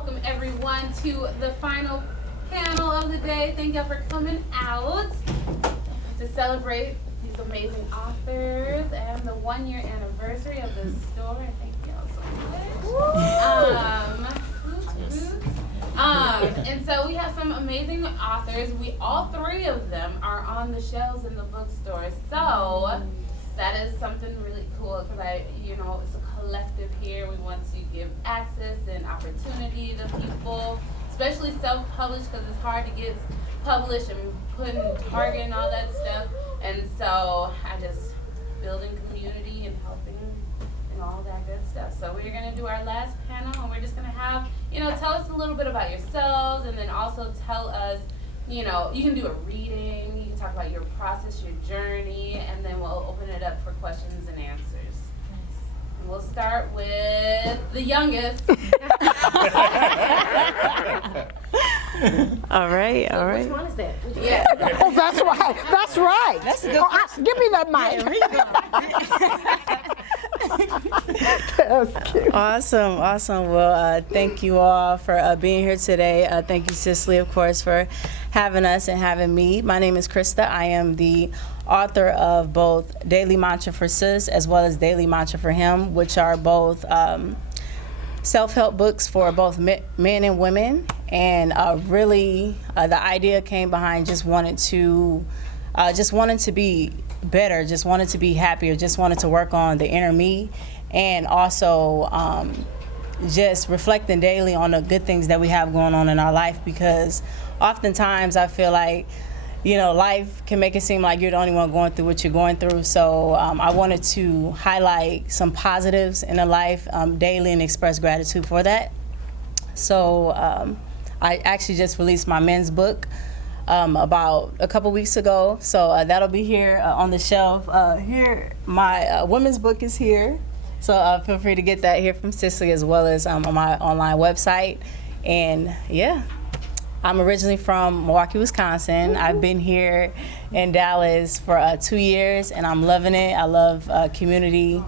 welcome everyone to the final panel of the day. Thank y'all for coming out to celebrate these amazing authors and the 1-year anniversary of the store. Thank y'all so much. And so we have some amazing authors. All 3 of them are on the shelves in the bookstore. So that is something really cool because it's a collective here. We want to give access and opportunity to people, especially self-published, because it's hard to get published and put in Target and all that stuff. And so building community and helping and all that good stuff. So we're going to do our last panel, and we're just going to have, tell us a little bit about yourselves, and then also tell us, you can do a reading, you can talk about your process, your journey, and then we'll open it up for questions and answers. And we'll start with the youngest. All right. Which one is that? Yeah. Oh, that's right. That's a good question. Give me that mic. That's cute. Awesome. Well, thank you all for being here today. Thank you, Cicely, of course, for having us and having me. My name is Christa. I am the author of both Daily Mantra for Sis as well as Daily Mantra for Him, which are both self-help books for both men and women. And really, the idea came behind just wanting to be better, just wanted to be happier, just wanted to work on the inner me, and also just reflecting daily on the good things that we have going on in our life, because oftentimes I feel like, life can make it seem like you're the only one going through what you're going through. So I wanted to highlight some positives in the life daily and express gratitude for that. So I actually just released my men's book about a couple weeks ago. So that'll be here on the shelf. Here, my women's book is here. So feel free to get that here from Cicely as well as on my online website. And yeah, I'm originally from Milwaukee, Wisconsin. I've been here in Dallas for 2 years, and I'm loving it. I love community.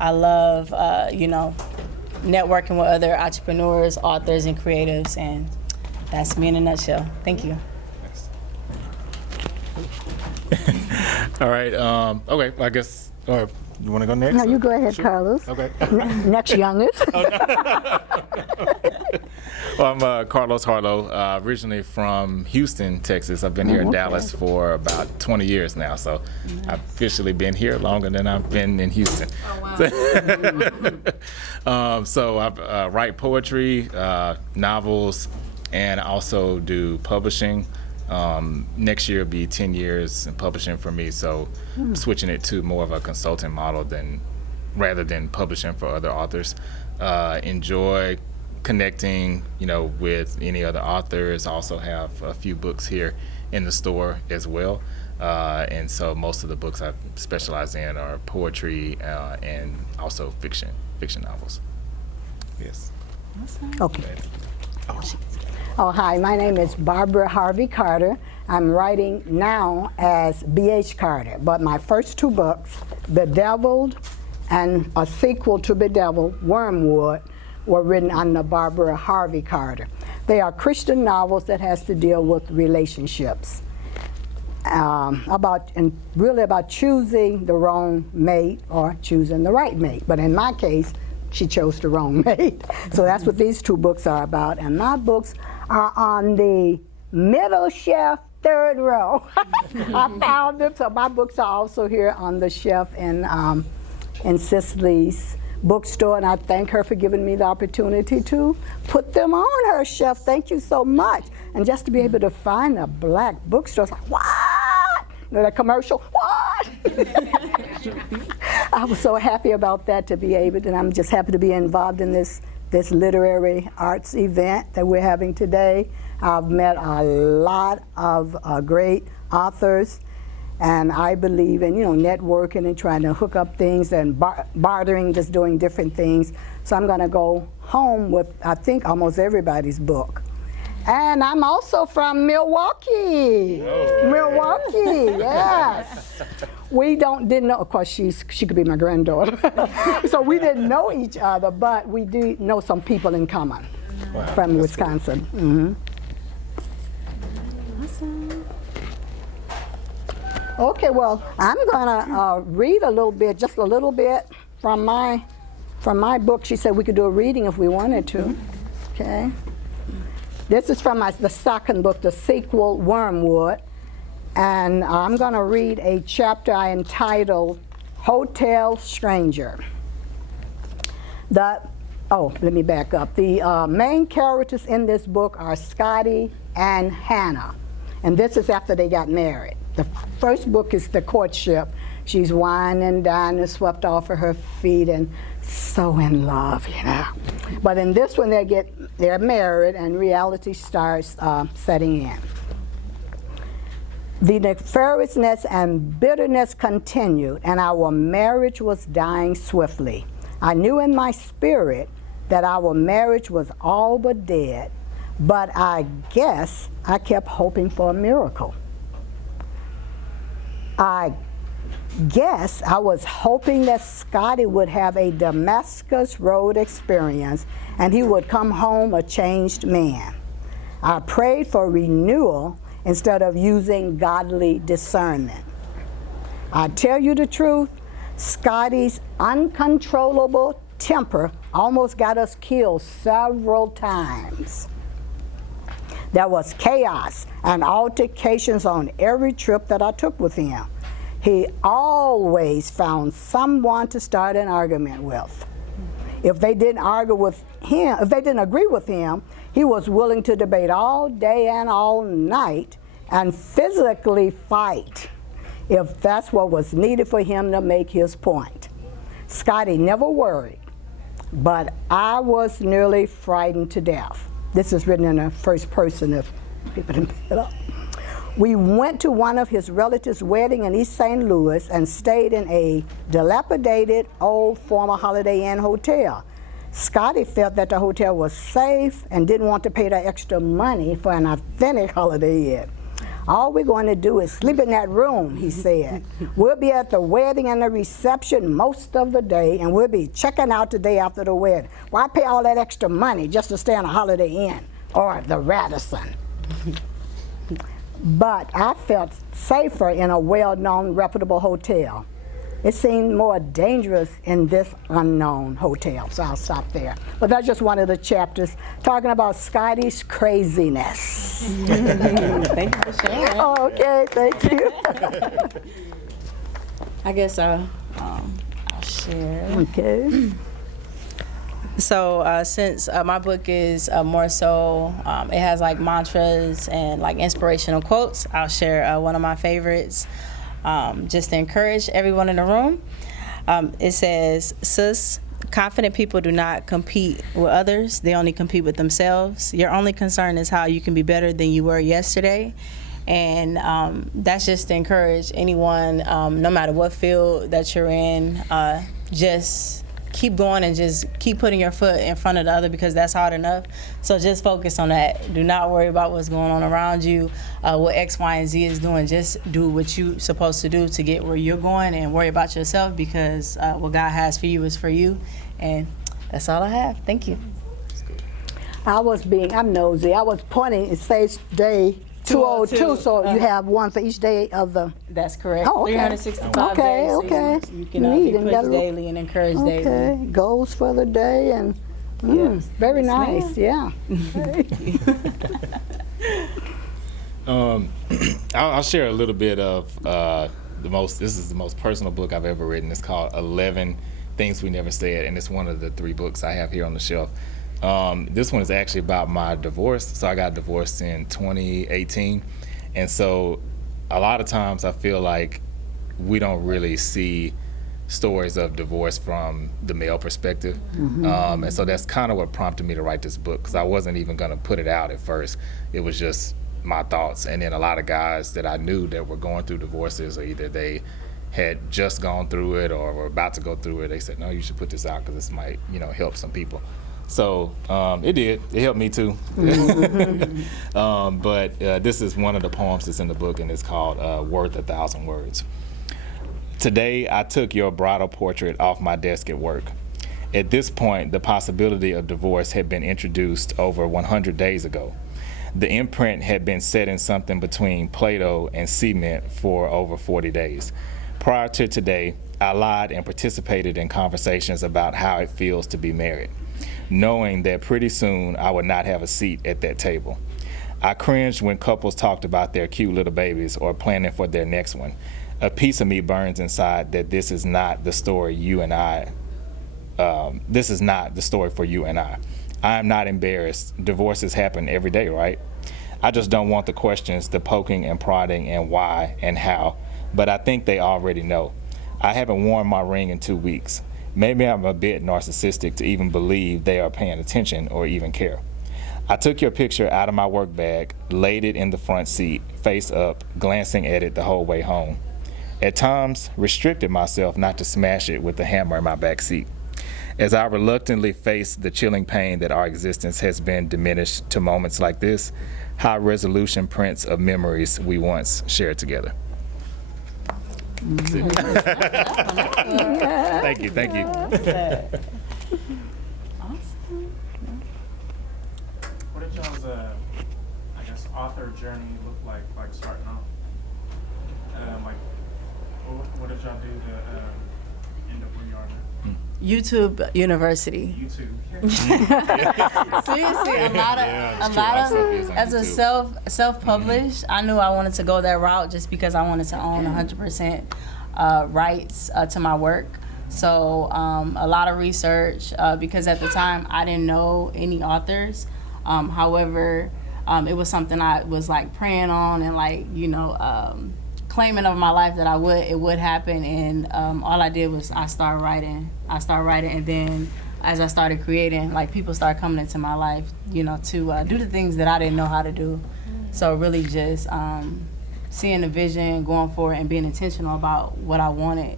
I love, networking with other entrepreneurs, authors, and creatives. And that's me in a nutshell. Thank you. All right. Okay. I guess. You want to go next? No, you go ahead, sure. Carlos. Okay. Next youngest. Well, I'm Carlos Harleaux, originally from Houston, Texas. I've been here in Dallas for about 20 years now, so I've officially been here longer than I've been in Houston. Oh, wow. So I write poetry, novels, and I also do publishing. Next year will be 10 years in publishing for me, so I'm switching it to more of a consulting model rather than publishing for other authors. Enjoy connecting, with any other authors. I also have a few books here in the store as well, and so most of the books I specialize in are poetry and also fiction novels. Yes. Okay. Oh, hi, my name is Barbara Harvey Carter. I'm writing now as B.H. Carter, but my first 2 books, Bedeviled and a sequel to Bedeviled, Wormwood, were written under Barbara Harvey Carter. They are Christian novels that has to deal with relationships, about choosing the wrong mate or choosing the right mate. But in my case, she chose the wrong mate. So that's what these 2 books are about. And my books are on the middle shelf, 3rd row. I found them, so my books are also here on the shelf in Cicely's bookstore, and I thank her for giving me the opportunity to put them on her shelf. Thank you so much. And just to be able to find a black bookstore, it's like, what? That commercial, what? I was so happy about that, to be able, and I'm just happy to be involved in this literary arts event that we're having today. I've met a lot of great authors, and I believe in networking and trying to hook up things and bartering, just doing different things. So I'm going to go home with, I think, almost everybody's book. And I'm also from Milwaukee. Oh. Milwaukee, yes. We didn't know, of course, she could be my granddaughter. So we didn't know each other, but we do know some people in common. from Wisconsin. Mm-hmm. Awesome. Okay, well, I'm gonna read a little bit, just a little bit from my book. She said we could do a reading if we wanted to. Okay. This is from the second book, the sequel, Wormwood, and I'm gonna read a chapter I entitled Hotel Stranger. Let me back up. The main characters in this book are Scotty and Hannah, and this is after they got married. The first book is the courtship. She's whining, dining, swept off of her feet, and so in love, you know. But in this one, they're married, and reality starts setting in. The nefariousness and bitterness continued, and our marriage was dying swiftly. I knew in my spirit that our marriage was all but dead, but I guess I kept hoping for a miracle. I guess I was hoping that Scotty would have a Damascus Road experience and he would come home a changed man. I prayed for renewal instead of using godly discernment. I tell you the truth, Scotty's uncontrollable temper almost got us killed several times. There was chaos and altercations on every trip that I took with him. He always found someone to start an argument with. If they didn't agree with him, he was willing to debate all day and all night and physically fight if that's what was needed for him to make his point. Scotty never worried, but I was nearly frightened to death. This is written in the first person if people didn't pick it up. We went to one of his relatives' wedding in East St. Louis and stayed in a dilapidated old former Holiday Inn hotel. Scotty felt that the hotel was safe and didn't want to pay the extra money for an authentic Holiday Inn. All we're going to do is sleep in that room, he said. We'll be at the wedding and the reception most of the day, and we'll be checking out the day after the wedding. Why pay all that extra money just to stay in a Holiday Inn or the Radisson? But I felt safer in a well-known, reputable hotel. It seemed more dangerous in this unknown hotel, so I'll stop there. But that's just one of the chapters talking about Scotty's craziness. Thank you for sharing. Okay, thank you. I guess I'll share. Okay. So since my book is more so, it has like mantras and like inspirational quotes, I'll share one of my favorites just to encourage everyone in the room. It says, "Sis, confident people do not compete with others. They only compete with themselves. Your only concern is how you can be better than you were yesterday." And that's just to encourage anyone, no matter what field that you're in, just keep going and just keep putting your foot in front of the other, because that's hard enough. So just focus on that. Do not worry about what's going on around you, what X, Y, and Z is doing. Just do what you're supposed to do to get where you're going, and worry about yourself, because what God has for you is for you. And that's all I have. Thank you. I'm nosy. I was pointing, it says day 202, so you have one for each day of the... That's correct. Oh, okay. 365 okay, days. Okay, So you can be pushed daily and encouraged daily. Okay, goals for the day, and Yes. very Yes, nice, yeah. I'll share a little bit of this is the most personal book I've ever written. It's called 11 Things We Never Said, and it's one of the 3 books I have here on the shelf. This one is actually about my divorce. So I got divorced in 2018. And so a lot of times I feel like we don't really see stories of divorce from the male perspective. And so that's kind of what prompted me to write this book, because I wasn't even going to put it out at first. It was just my thoughts. And then a lot of guys that I knew that were going through divorces, or either they had just gone through it or were about to go through it, they said, no, you should put this out because this might, help some people. So it did. It helped me too. But this is one of the poems that's in the book, and it's called Worth 1,000 Words. Today, I took your bridal portrait off my desk at work. At this point, the possibility of divorce had been introduced over 100 days ago. The imprint had been set in something between Play-Doh and cement for over 40 days. Prior to today, I lied and participated in conversations about how it feels to be married, knowing that pretty soon I would not have a seat at that table. I cringed when couples talked about their cute little babies or planning for their next one. A piece of me burns inside that this is not the story this is not the story for you and I. I am not embarrassed. Divorces happen every day, right? I just don't want the questions, the poking and prodding and why and how, but I think they already know. I haven't worn my ring in 2 weeks. Maybe I'm a bit narcissistic to even believe they are paying attention or even care. I took your picture out of my work bag, laid it in the front seat, face up, glancing at it the whole way home. At times, restricted myself not to smash it with the hammer in my back seat. As I reluctantly face the chilling pain that our existence has been diminished to moments like this, high resolution prints of memories we once shared together. Thank you. What did y'all's, author journey look like starting off? What did y'all do to end up where you are now? YouTube University. YouTube. Seriously, a lot of as a self-published, I knew I wanted to go that route just because I wanted to own 100% rights to my work. So a lot of research because at the time I didn't know any authors. However, it was something I was like praying on and claiming of my life that it would happen, and all I did was I started writing, and then as I started creating, people started coming into my life, to do the things that I didn't know how to do. So really just seeing the vision, going for it, and being intentional about what I wanted,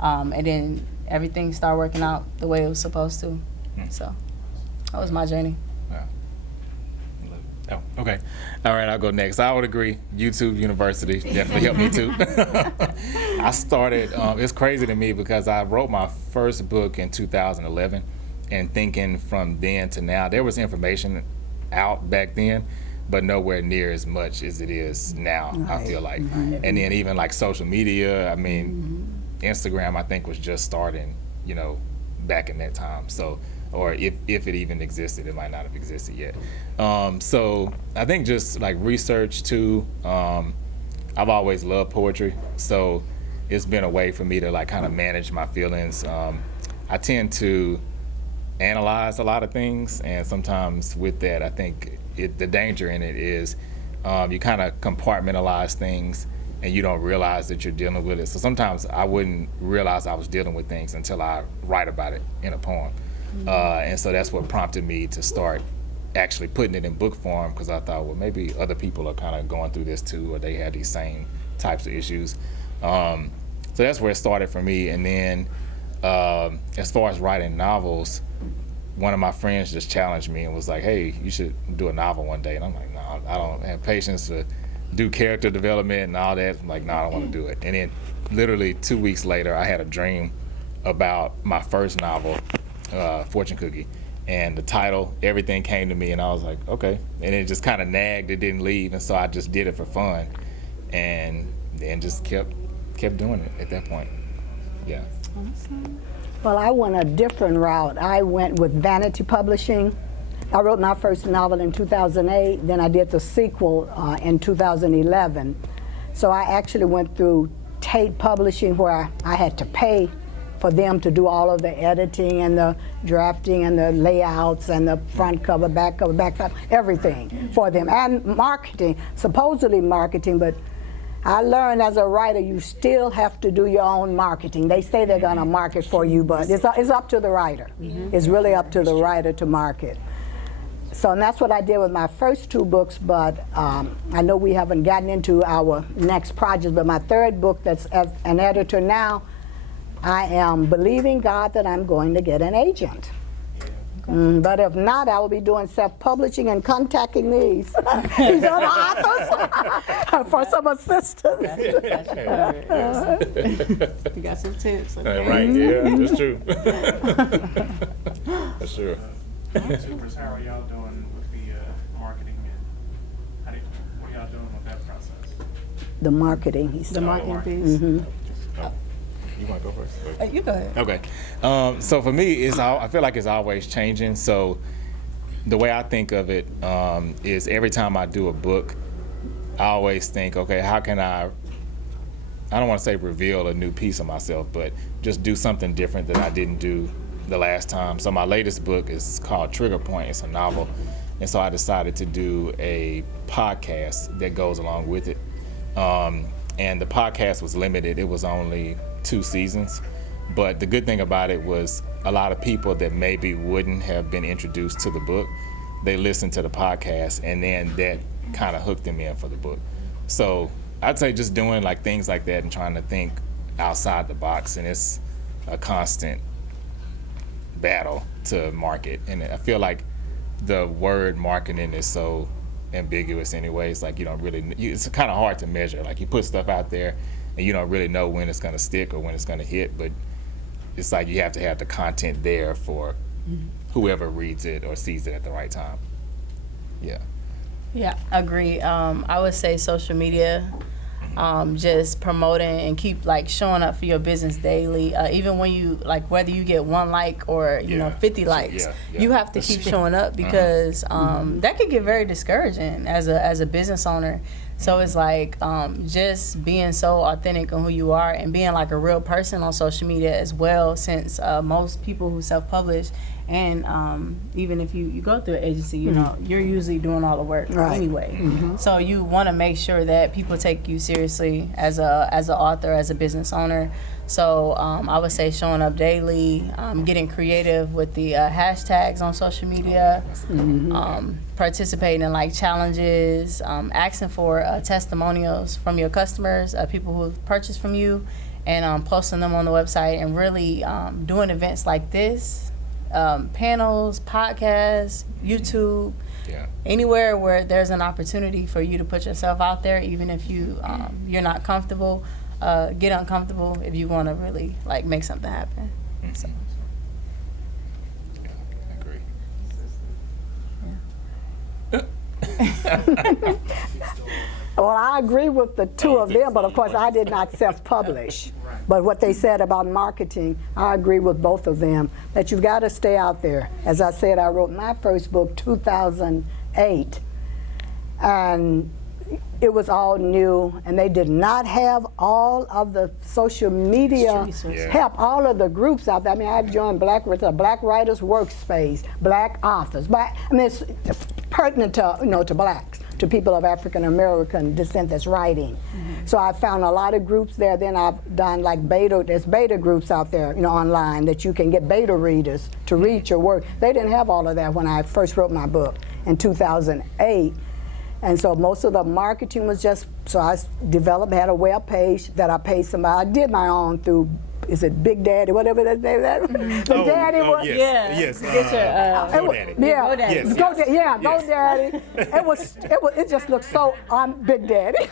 and then everything started working out the way it was supposed to. So that was my journey. Oh, okay. All right, I'll go next. I would agree. YouTube University definitely helped me too. I started, it's crazy to me because I wrote my first book in 2011, and thinking from then to now, there was information out back then, but nowhere near as much as it is now, I feel like. And then even social media, Instagram, I think was just starting, back in that time. So, or if it even existed, it might not have existed yet. So I think just research too. I've always loved poetry, so it's been a way for me to kind of manage my feelings. I tend to analyze a lot of things, and sometimes with that, I think the danger in it is you kind of compartmentalize things and you don't realize that you're dealing with it. So sometimes I wouldn't realize I was dealing with things until I write about it in a poem. And so that's what prompted me to start actually putting it in book form, because I thought, well, maybe other people are kind of going through this too, or they have these same types of issues. So that's where it started for me. And then as far as writing novels, one of my friends just challenged me and was like, hey, you should do a novel one day. And I'm like, no, I don't have patience to do character development and all that. I'm like, no, I don't want to do it. And then literally 2 weeks later, I had a dream about my first novel, Fortune Cookie, and the title, everything came to me, and I was like, okay. And it just kind of nagged, it didn't leave, and so I just did it for fun, and then just kept doing it at that point. Yeah. Awesome. Well, I went a different route. I went with Vanity Publishing. I wrote my first novel in 2008, then I did the sequel in 2011. So I actually went through Tate Publishing, where I had to pay for them to do all of the editing and the drafting and the layouts and the front cover, back cover, everything for them. And marketing, supposedly marketing, but I learned as a writer, you still have to do your own marketing. They say they're gonna market for you, but it's up to the writer. It's really up to the writer to market. So, and that's what I did with my first 2 books, but I know we haven't gotten into our next project, but my third book, that's as an editor now, I am believing God that I'm going to get an agent. But if not, I will be doing self-publishing and contacting these other authors for some assistance. You got some tips. Okay. Right, yeah, that's true. YouTubers, how are y'all doing with the marketing and what are y'all doing with that process? The marketing, he said. The marketing piece. You want to go first? You go ahead. Okay. So for me, I feel like it's always changing. So the way I think of it is every time I do a book, I always think, okay, how can I don't want to say reveal a new piece of myself, but just do something different that I didn't do the last time. So my latest book is called Trigger Point. It's a novel. And so I decided to do a podcast that goes along with it. And the podcast was limited. It was only 2 seasons. But the good thing about it was a lot of people that maybe wouldn't have been introduced to the book, they listened to the podcast, and then that kind of hooked them in for the book. So I'd say just doing like things like that and trying to think outside the box, and it's a constant battle to market. And I feel like the word marketing is so ambiguous anyways. Like you don't really, it's kind of hard to measure. Like you put stuff out there and you don't really know when it's going to stick or when it's going to hit, but it's like you have to have the content there for whoever reads it or sees it at the right time. Yeah. Yeah, agree. I would say social media, just promoting and keep like showing up for your business daily. Even when you like, whether you get 1 like or you know 50 likes, you have to keep showing up because that could get very discouraging as a business owner. So it's like just being so authentic on who you are and being like a real person on social media as well, since most people who self-publish and even if you go through an agency, you know, you're usually doing all the work anyway. So you want to make sure that people take you seriously as an author, as a business owner. So I would say showing up daily, getting creative with the hashtags on social media, participating in like challenges, asking for testimonials from your customers, people who have purchased from you, and posting them on the website, and really doing events like this, panels, podcasts, YouTube, anywhere where there's an opportunity for you to put yourself out there, even if you're not comfortable. Get uncomfortable if you want to really like make something happen. So. I agree. Well, I agree with the two of them, but of course I did not self-publish. But what they said about marketing, I agree with both of them, that you've got to stay out there. As I said, I wrote my first book 2008, and it was all new, and they did not have all of the social media help, all of the groups out there. I mean, I've joined Black Writers Workspace, Black Authors. It's pertinent to to blacks, to people of African American descent that's writing. So I found a lot of groups there. Then I've done like there's beta groups out there, online that you can get beta readers to read your work. They didn't have all of that when I first wrote my book in 2008. And so most of the marketing was so I had a web page that I paid somebody. I did my own through, is it Big Daddy, whatever that name is? The Daddy was. Yes. GoDaddy. GoDaddy. It just looked so Big Daddy.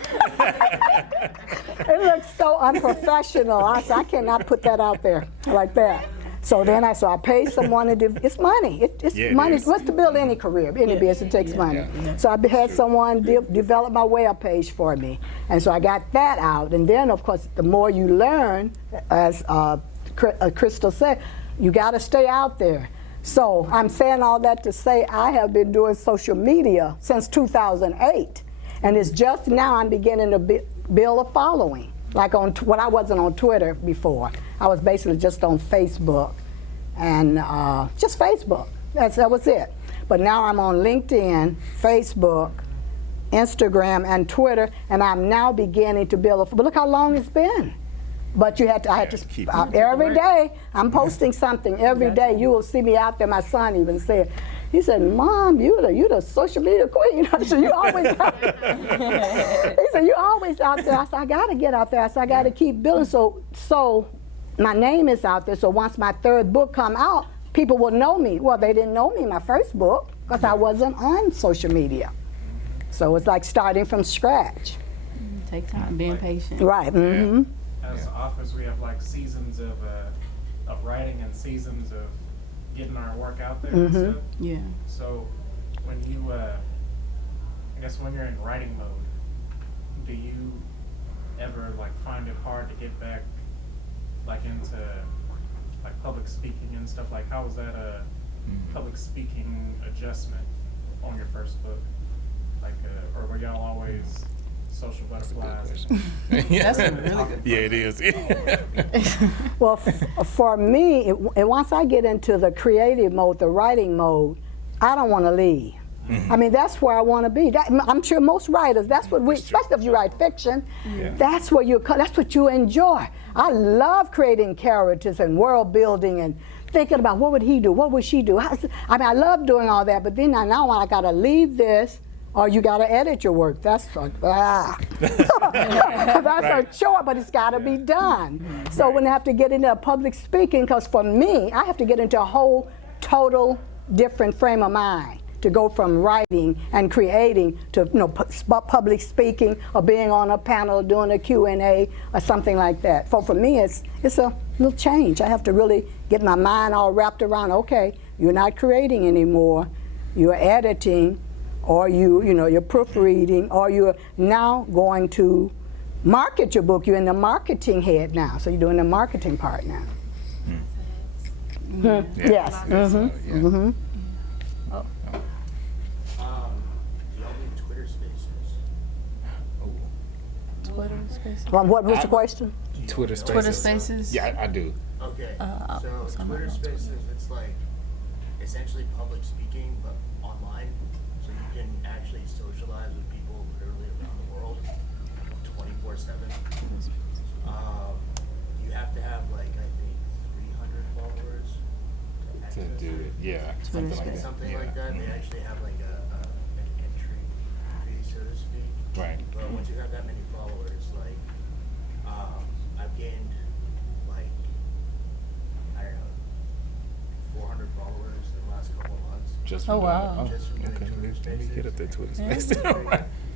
It looked so unprofessional. I said, I cannot put that out there like that. So then I paid someone to do, it's money. It's money. What's to build any career, any business, it takes money. So I had someone develop my web page for me. And so I got that out. And then, of course, the more you learn, as Christa said, you got to stay out there. So I'm saying all that to say I have been doing social media since 2008. And it's just now I'm beginning to build a following. Like I wasn't on Twitter before. I was basically just on Facebook, and just Facebook. That was it. But now I'm on LinkedIn, Facebook, Instagram, and Twitter, and I'm now beginning to build but look how long it's been. But I had to keep every day. I'm posting something every day. You will see me out there. My son even said, he said, "Mom, you the social media queen." So you always out there. He said, "You always out there." I said, "I gotta get out there." I said, "I gotta keep building." So my name is out there. So once my third book come out, people will know me. Well, they didn't know me in my first book because I wasn't on social media. So it's like starting from scratch. Take time, being patient. Right. Mm-hmm. As authors, we have like seasons of writing and seasons of getting our work out there and stuff. Yeah. So when you, I guess when you're in writing mode, do you ever like find it hard to get back like into like public speaking and stuff? Like how was that a public speaking adjustment on your first book? Like, or were y'all always social butterflies? Yeah. That's a really good Yeah, it is. Well, for me, once I get into the creative mode, the writing mode, I don't want to leave. I mean, that's where I want to be. I'm sure most writers, that's what we, especially if you write fiction, that's what that's what you enjoy. I love creating characters and world building and thinking about what would he do, what would she do. I mean, I love doing all that, but then now I got to leave this, or you got to edit your work. That's that's a chore, but it's got to be done. So when I have to get into public speaking, because for me, I have to get into a whole total different frame of mind to go from writing and creating to public speaking or being on a panel doing a Q&A or something like that. For me, it's a little change. I have to really get my mind all wrapped around. Okay, you're not creating anymore. You're editing, or you're proofreading, or you're now going to market your book. You're in the marketing head now, so you're doing the marketing part now. Yes. Mm-hmm. Twitter Spaces. What was the question? Twitter Spaces. Twitter Spaces. Yeah, I do. Okay, so Twitter Spaces, it's like essentially public speaking, but online. So you can actually socialize with people literally around the world 24/7. You have to have like, I think, 300 followers To do it, yeah, something like that. something Yeah. like that. They actually have like an entry fee, so to speak. Right. But once you have that many followers, like, I've gained, like, I don't know, 400 followers in the last couple of months. Just Oh, from wow. doing it. Just from doing Okay, Twitter let me get up there Twitter Yeah. Spaces.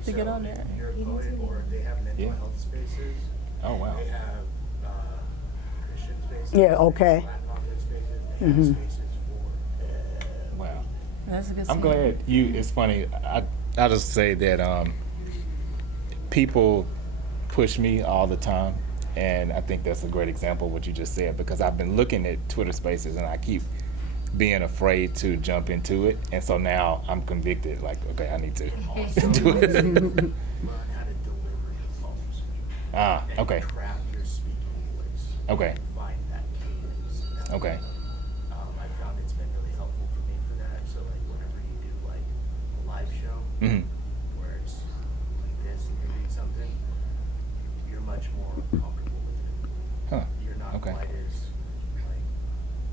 To get on there. If you're a poet, or they have mental Yeah. health spaces. Oh, wow. They have Christian spaces. Yeah, okay. They have nonprofit spaces. They have spaces for Wow. That's a good I'm scene. glad it's funny. I just say that people push me all the time, and I think that's a great example of what you just said, because I've been looking at Twitter Spaces and I keep being afraid to jump into it, and so now I'm convicted, like, okay, I need to do it. learn how to deliver your poems. And Okay. craft your speaking voice. Okay. Find that cadence. Okay. I found it's been really helpful for me for that. So like whenever you do like a live show Mhm. where it's like this and you read something, you're much more comfortable with it. Huh. You're not Okay. quite as like,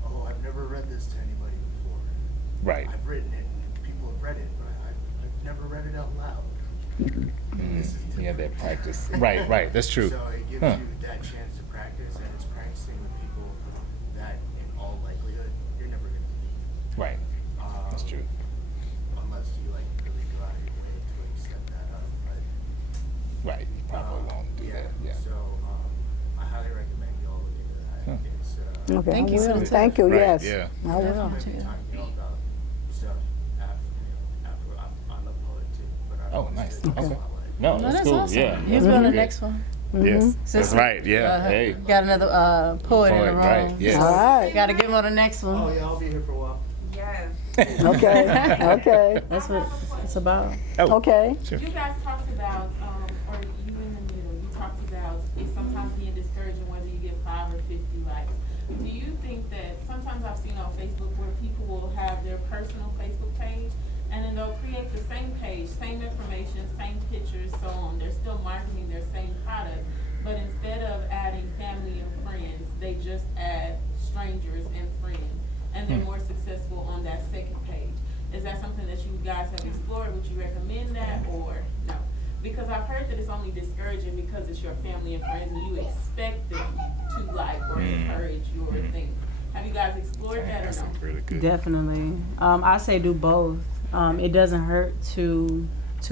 oh, I've never read this to anybody before. Right. I've written it and people have read it, but I've never read it out loud. This is Yeah, different. that practice. Right. That's true. So it gives Huh. you that chance to practice, and it's practicing with people that, in all likelihood, you're never going to meet. Right. That's true. Unless you like really go out of your way to like set that up. But, Right. You probably won't do that. Yeah. So I highly recommend you all look into that. Huh. It's Okay, Thank I you for will. the Thank you. Right, Yes, yeah. I will. maybe time to know about stuff after I'm a poet too. But I Oh, always nice. did Okay. my life. No, No, that's that's cool. awesome. Yeah. You was on the next one. Yes. That's Sister. right. Yeah. Hey. Got another poet in the room. Right. Yes. All right. Got to get him on the next one. Oh yeah, I'll be here for a while. Yes. Okay. Okay. That's what it's about. Oh. Okay. Sure. You guys talked about, or you in the middle, you talked about it sometimes being discouraging whether you get 5 or 50 likes. Do you think that sometimes I've seen on Facebook where people will have their personal Facebook page and then they'll create the same page, same information, same pictures, so on. They're still marketing their same product, but instead of adding family and friends, they just add strangers and friends, and they're more successful on that second page. Is that something that you guys have explored? Would you recommend that, or no? Because I've heard that it's only discouraging because it's your family and friends and you expect them to like or encourage your thing. Have you guys explored that That or no? sounds really good. Definitely. I say do both. It doesn't hurt to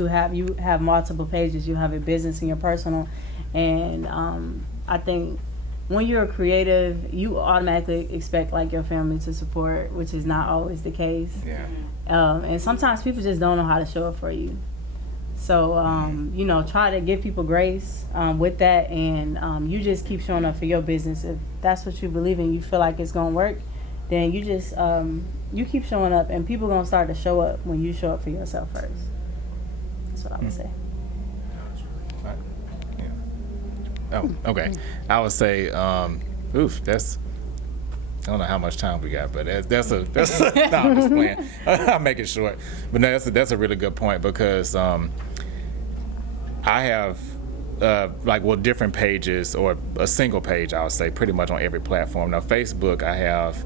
have multiple pages. You have a business and your personal, and I think when you're a creative, you automatically expect like your family to support, which is not always the case. Yeah. And sometimes people just don't know how to show up for you. So, you know, try to give people grace with that, and you just keep showing up for your business. If that's what you believe in, you feel like it's gonna work, then you just you keep showing up, and people gonna start to show up when you show up for yourself first. That's what I would say. Oh, okay. I would say, that's, I don't know how much time we got, but that's no, I'm just playing. I'll make it short. But no, that's a really good point, because I have different pages, or a single page, I would say, pretty much on every platform. Now, Facebook, I have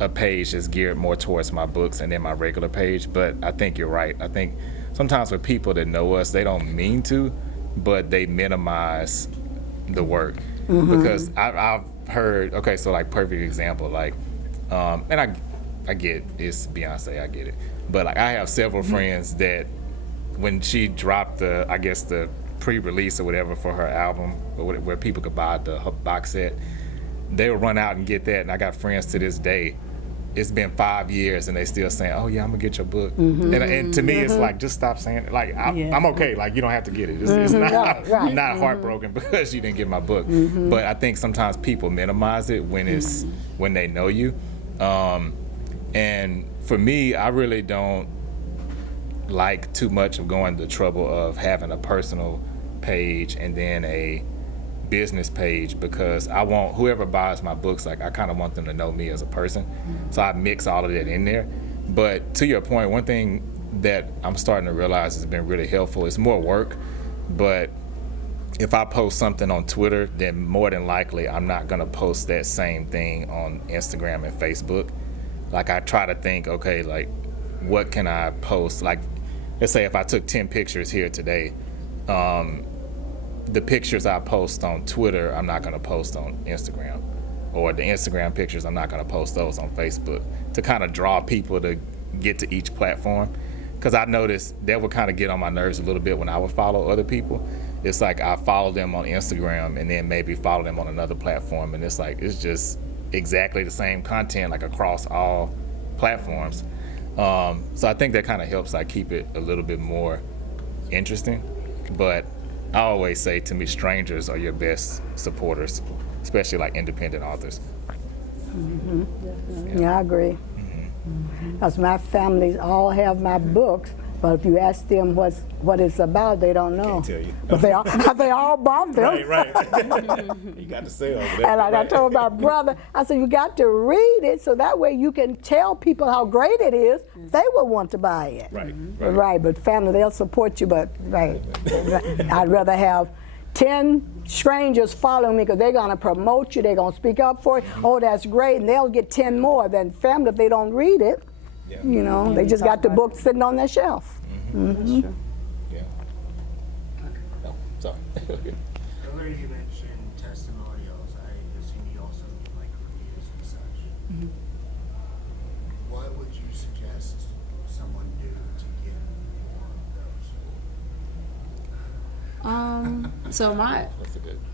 a page that's geared more towards my books, and then my regular page. But I think you're right. I think sometimes with people that know us, they don't mean to, but they minimize the work. Because I've heard, okay, so like perfect example, like, and I get it's Beyonce, I get it, but like I have several friends that when she dropped the pre-release or whatever for her album, or where people could buy her box set, they would run out and get that. And I got friends to this day, it's been 5 years and they still saying, oh yeah, I'm gonna get your book. And to me, it's like, just stop saying it. Like, I'm okay, like you don't have to get it. It's not, not heartbroken because you didn't get my book. But I think sometimes people minimize it when they know you. And for me, I really don't like too much of going to the trouble of having a personal page and then a business page, because I want whoever buys my books, like I kind of want them to know me as a person. So I mix all of that in there. But to your point, one thing that I'm starting to realize has been really helpful, it's more work, but if I post something on Twitter, then more than likely I'm not gonna post that same thing on Instagram and Facebook. Like I try to think, okay, like what can I post? Like, let's say if I took 10 pictures here today, the pictures I post on Twitter, I'm not gonna post on Instagram. Or the Instagram pictures, I'm not gonna post those on Facebook, to kind of draw people to get to each platform. Because I noticed that would kind of get on my nerves a little bit when I would follow other people. It's like I follow them on Instagram and then maybe follow them on another platform, and it's like, it's just exactly the same content, like across all platforms. So I think that kind of helps like keep it a little bit more interesting. But I always say, to me, strangers are your best supporters, especially like independent authors. Yeah, I agree. Because my families all have my books, but if you ask them what it's about, they don't know. Can't tell you. But they all bought them. Right. You got to say over there. And like I told my brother, I said, you got to read it so that way you can tell people how great it is. They will want to buy it. Right, but family, they'll support you, but I'd rather have 10 strangers following me because they're going to promote you, they're going to speak up for you. Oh, that's great, and they'll get 10 more than family if they don't read it. You know, they just got the book sitting on their shelf. That's true. Yeah. No, sorry. Earlier you mentioned testimonials. I assume you also get like reviews and such. What would you suggest someone do to get one of those? So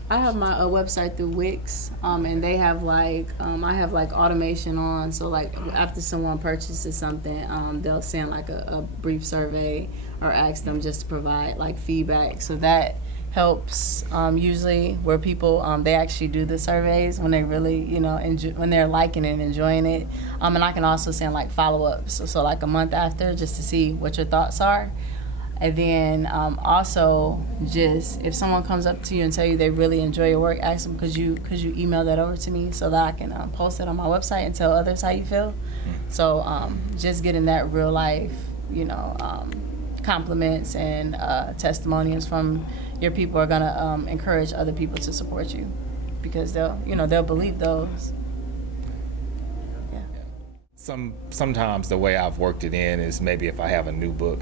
I have my website through Wix, and they have like I have like automation on. So like after someone purchases something, they'll send like a brief survey or ask them just to provide like feedback. So that helps usually where people they actually do the surveys when they really when they're liking it and enjoying it. And I can also send like follow-ups. So like a month after, just to see what your thoughts are. And then also, just if someone comes up to you and tell you they really enjoy your work, ask them, could you email that over to me so that I can post it on my website and tell others how you feel. So just getting that real life, compliments and testimonials from your people are gonna encourage other people to support you, because they'll believe those. Yeah. Sometimes the way I've worked it in is maybe if I have a new book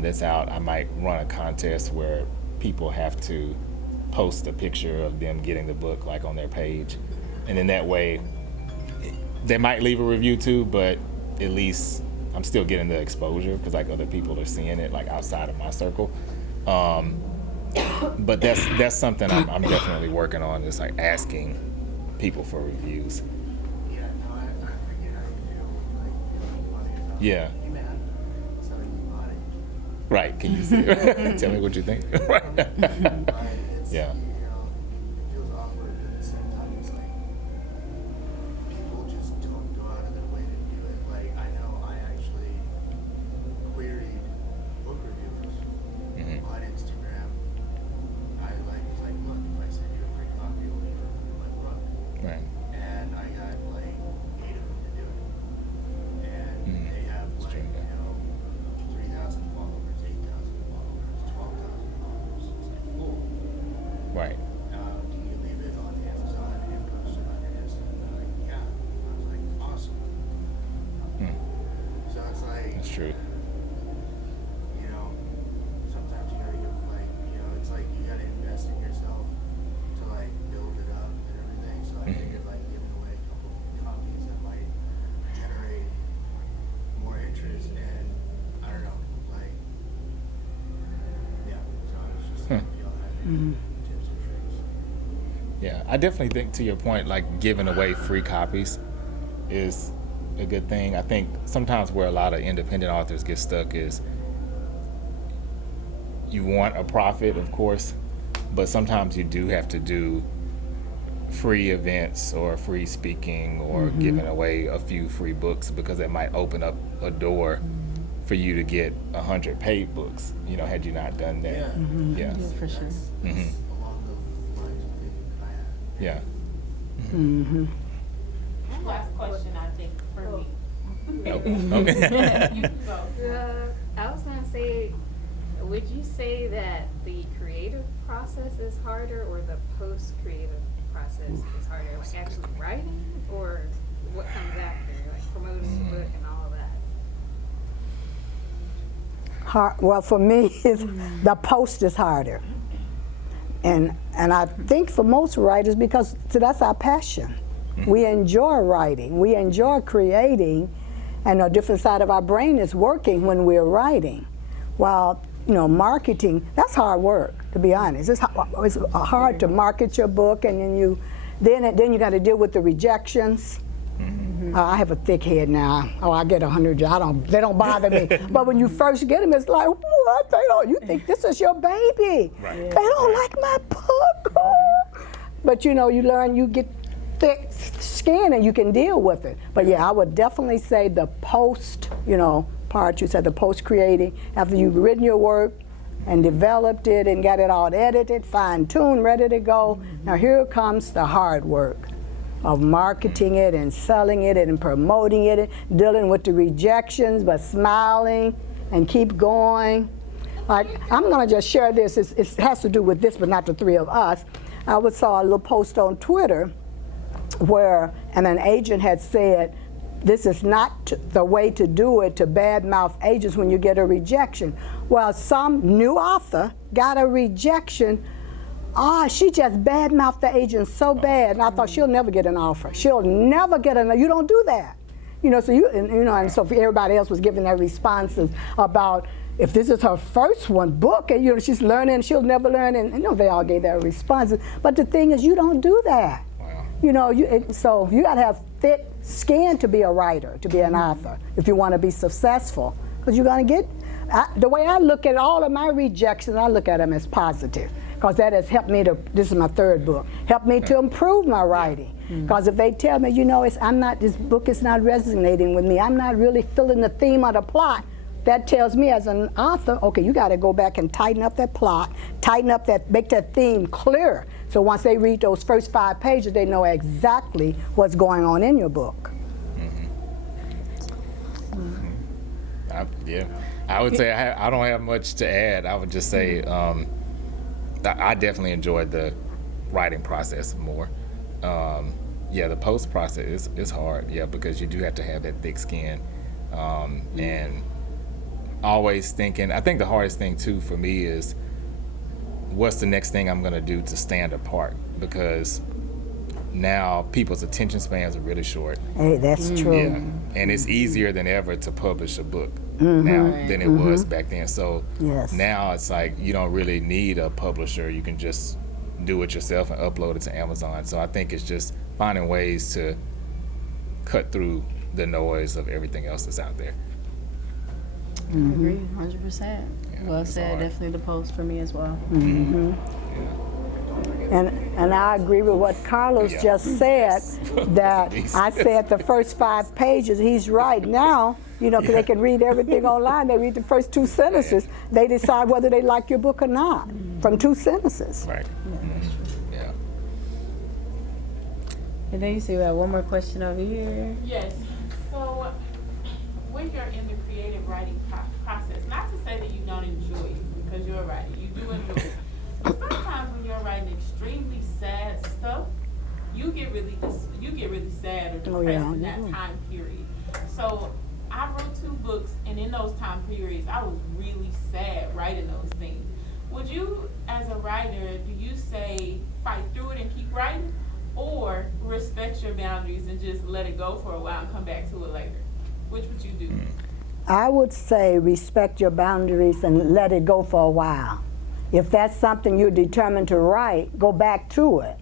that's out, I might run a contest where people have to post a picture of them getting the book like on their page, and in that way they might leave a review too, but at least I'm still getting the exposure because like other people are seeing it like outside of my circle. But that's something I'm definitely working on, is like asking people for reviews. Yeah, no, I get how you feel, like, feeling funny about it. Yeah. Hey, man, so you bought it. Right. Can you say? Tell me what you think. Right. But it's, Yeah. you know, it feels awkward, but at the same time, it's like, people just don't go out of their way to do it. Like, I know I actually queried book reviewers on Instagram. I was like, look, if I send you a free copy, will you review my book? Right. And I got like 8 of them to do it. And they have That's like, true, yeah. you know, 3,000 followers, 8,000 followers, 12,000 followers. It's like, whoa. Right. Do you leave it on Amazon and post it on your Insta? And they're like, yeah. I was like, awesome. So it's like, That's true. you know, sometimes you gotta give, like, you know, it's like you gotta invest in yourself to like build it up and everything. So I figured like giving away a couple copies that might generate more interest, and I don't know, like, yeah. So I was just like, if y'all have any tips or tricks. Yeah, I definitely think, to your point, like giving away free copies is a good thing. I think sometimes where a lot of independent authors get stuck is you want a profit, of course, but sometimes you do have to do free events or free speaking or giving away a few free books, because it might open up a door for you to get 100 paid books, you know, had you not done that. Yeah. Yeah. For sure. That's along the lines of thinking that I had. Yeah. Last question, I think, for me. Okay. You can go. I was gonna say, would you say that the creative process is harder or the post-creative process is harder? Like actually writing, or what comes after, like promoting the book and all that? Well, for me, the post is harder. And I think for most writers, because see, that's our passion. We enjoy writing, we enjoy creating, and a different side of our brain is working when we're writing. While, you know, marketing, that's hard work, to be honest. It's hard to market your book, and then you got to deal with the rejections. I have a thick head now. Oh, I get 100. They don't bother me. But when you first get them, it's like, what? You think this is your baby? Right. They don't like my book. Oh. But you know, you learn, you get thick skin, and you can deal with it. But yeah, I would definitely say the post, you know, part. You said the post creating after you've written your work and developed it and got it all edited, fine-tuned, ready to go. Now here comes the hard work of marketing it and selling it and promoting it, and dealing with the rejections, but smiling and keep going. Like, I'm gonna just share this. It has to do with this, but not the three of us. I saw a little post on Twitter where an agent had said, this is not the way to do it, to badmouth agents when you get a rejection. Well, some new author got a rejection. She just badmouthed the agent so bad, and I thought she'll never get an offer. She'll never get an. You don't do that, you know. So and so everybody else was giving their responses about if this is her first book, and you know she's learning, she'll never learn, and you know they all gave their responses. But the thing is, you don't do that. Wow. You know, so you got to have thick skin to be a writer, to be an author, if you want to be successful, because you're going to get. The way I look at all of my rejections, I look at them as positive. Because that has helped me to, this is my third book, helped me to improve my writing. Because if they tell me, you know, this book is not resonating with me, I'm not really feeling the theme of the plot, that tells me as an author, okay, you got to go back and tighten up that plot, make that theme clear. So once they read those first 5 pages, they know exactly what's going on in your book. I would say I don't have much to add. I would just say I definitely enjoyed the writing process more. The post process is hard, because you do have to have that thick skin, and always thinking. I think the hardest thing too for me is what's the next thing I'm gonna do to stand apart, because now people's attention spans are really short. Hey, that's true. Yeah, and it's easier than ever to publish a book now than it was back then. So now it's like you don't really need a publisher. You can just do it yourself and upload it to Amazon. So I think it's just finding ways to cut through the noise of everything else that's out there. I agree, 100%. Yeah, Well it's said. hard. Definitely the post for me as well. And I agree with what Carlos Yeah. just said, that Yes. I said the first 5 pages, he's right. Now, you know, 'cause they can read everything online, they read the first 2 sentences, they decide whether they like your book or not, from 2 sentences. Right. Yeah. And then you see we have one more question over here. Yes. So, when you're in the creative writing process, not to say that you don't enjoy it, because you're a writer, you do enjoy it. But sometimes when you're writing extremely sad stuff, you get really sad or depressed Oh, yeah, in that you do. time period. So, I wrote 2 books, and in those time periods, I was really sad writing those things. Would you, as a writer, do you say fight through it and keep writing, or respect your boundaries and just let it go for a while and come back to it later? Which would you do? I would say respect your boundaries and let it go for a while. If that's something you're determined to write, go back to it.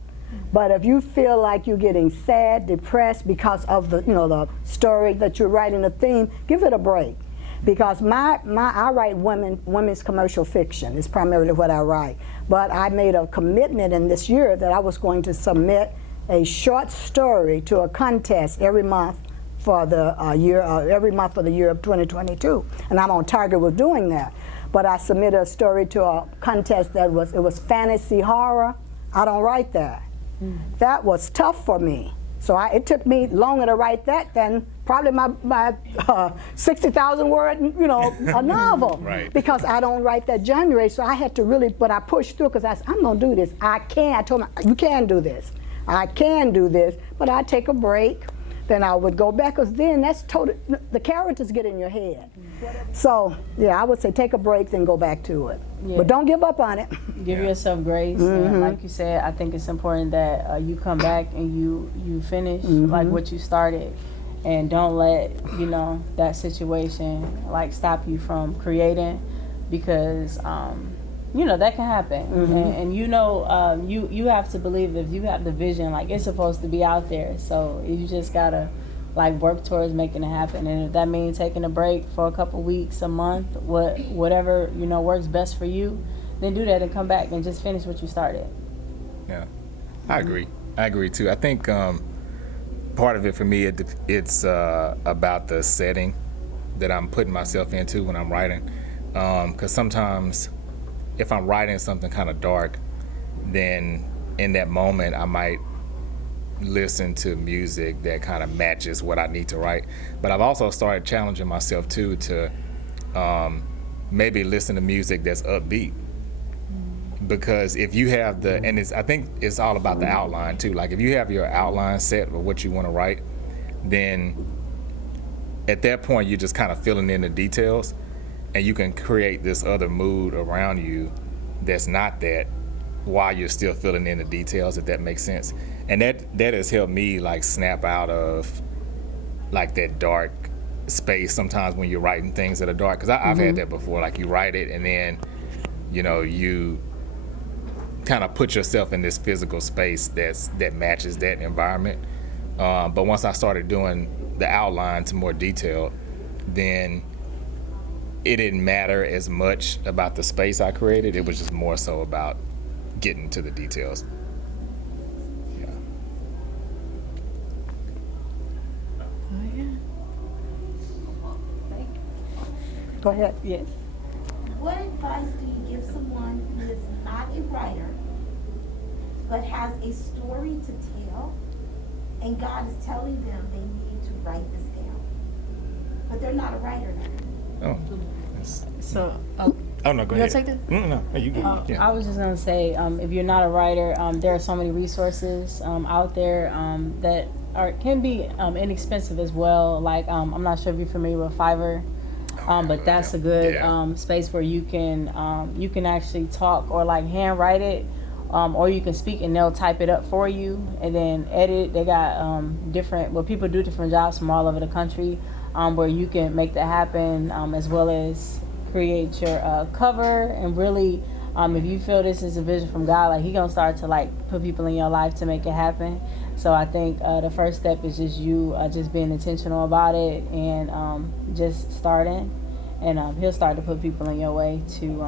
But if you feel like you're getting sad, depressed because of the, you know, the story that you're writing, the theme, give it a break. Because I write women's commercial fiction. It's primarily what I write. But I made a commitment in this year that I was going to submit a short story to a contest every month for the year of 2022, and I'm on target with doing that. But I submitted a story to a contest that was fantasy horror. I don't write that. That was tough for me. So it took me longer to write that than probably my 60,000 word, you know, a novel. Right. Because I don't write that genre. So I had to really, but I pushed through because I said, I'm gonna do this. I told him, you can do this. I can do this, but I take a break. Then I would go back, because then that's total, the characters get in your head. So, yeah, I would say take a break, then go back to it. Yeah. But don't give up on it. Give yourself grace. And like you said, I think it's important that you come back and you finish like what you started, and don't let, you know, that situation like stop you from creating, because you know that can happen. And you know, you have to believe, if you have the vision, like it's supposed to be out there. So you just gotta like work towards making it happen. And if that means taking a break for a couple weeks, a month, whatever, you know, works best for you, then do that and come back and just finish what you started. Yeah, I agree too. I think part of it for me, it's about the setting that I'm putting myself into when I'm writing. Because sometimes if I'm writing something kind of dark, then in that moment I might listen to music that kind of matches what I need to write. But I've also started challenging myself too to maybe listen to music that's upbeat. Because if you have I think it's all about the outline too. Like if you have your outline set of what you want to write, then at that point you're just kind of filling in the details, and you can create this other mood around you that's not that, while you're still filling in the details, if that makes sense. And that has helped me like snap out of like that dark space sometimes when you're writing things that are dark. Because I've had that before. Like you write it and then, you know, you kind of put yourself in this physical space that matches that environment. But once I started doing the outline to more detail, then it didn't matter as much about the space I created. It was just more so about getting to the details. Yeah. Go ahead. Yes. What advice do you give someone who is not a writer, but has a story to tell, and God is telling them they need to write this down, but they're not a writer now? Oh. Yes. So, Oh no, go You ahead. wanna take No, you go. Yeah. I was just gonna say, if you're not a writer, there are so many resources out there that can be inexpensive as well. Like I'm not sure if you're familiar with Fiverr, but that's a good space where you can actually talk or like hand write it, or you can speak and they'll type it up for you and then edit. They got people do different jobs from all over the country, where you can make that happen, as well as create your cover. And really, if you feel this is a vision from God, like He gonna start to like put people in your life to make it happen. So I think the first step is just you just being intentional about it and just starting. And he'll start to put people in your way to,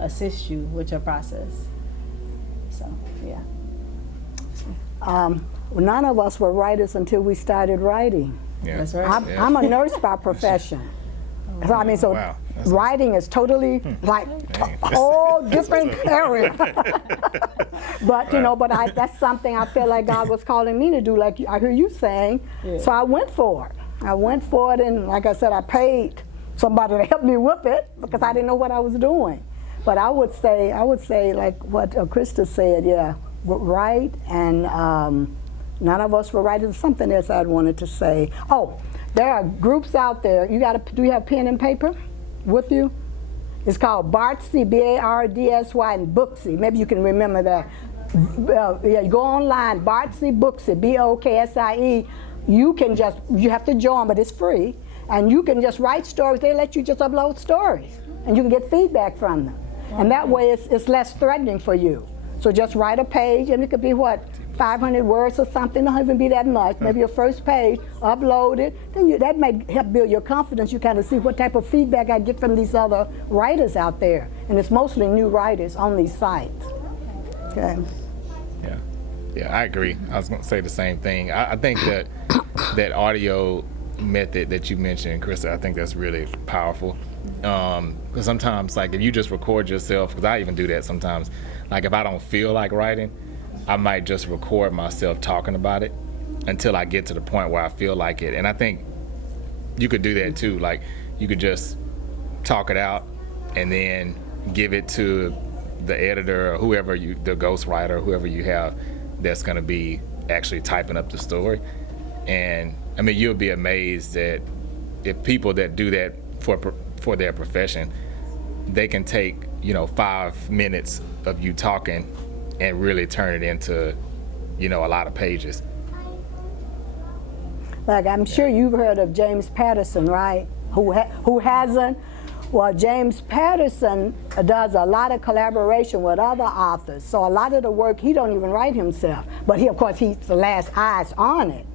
assist you with your process. So, yeah. None of us were writers until we started writing. Yeah. That's right. I'm a nurse by profession. So, I mean, so Wow. That's writing is totally like Dang. a whole different area. But, that's something I feel like God was calling me to do, like I hear you saying. Yeah. So I went for it. And like I said, I paid somebody to help me with it because I didn't know what I was doing. But I would say like what Christa said, yeah, write, and none of us were writing. Something else I wanted to say. Oh, there are groups out there. Do you have pen and paper with you? It's called Bardsy, B-A-R-D-S-Y, and Booksy. Maybe you can remember that. Yeah, you go online, Bardsy, Booksy, B-O-K-S-I-E. You have to join, but it's free. And you can just write stories. They let you just upload stories. And you can get feedback from them. And that way it's less threatening for you. So just write a page, and it could be 500 words or something. Don't even be that much. Maybe your first page, upload it. Then that might help build your confidence. You kind of see what type of feedback I get from these other writers out there. And it's mostly new writers on these sites. Okay. Yeah, I agree. I was going to say the same thing. I think that that audio method that you mentioned, Christa, I think that's really powerful. Because sometimes, like, if you just record yourself, because I even do that sometimes, like if I don't feel like writing, I might just record myself talking about it until I get to the point where I feel like it. And I think you could do that too. Like, you could just talk it out and then give it to the editor or whoever the ghostwriter, whoever you have that's going to be actually typing up the story. And I mean, you'll be amazed that if people that do that for their profession, they can take 5 minutes of you talking and really turn it into a lot of pages. Like, I'm sure you've heard of James Patterson, right? Who hasn't? Well, James Patterson does a lot of collaboration with other authors. So a lot of the work he don't even write himself. But of course, he's the last eyes on it.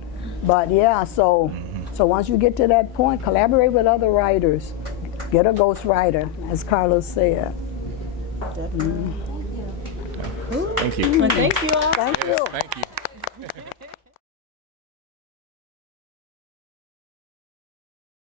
But yeah, so once you get to that point, collaborate with other writers. Get a ghostwriter, as Carlos said. Thank you. Well, thank you all. Thank you. Thank you.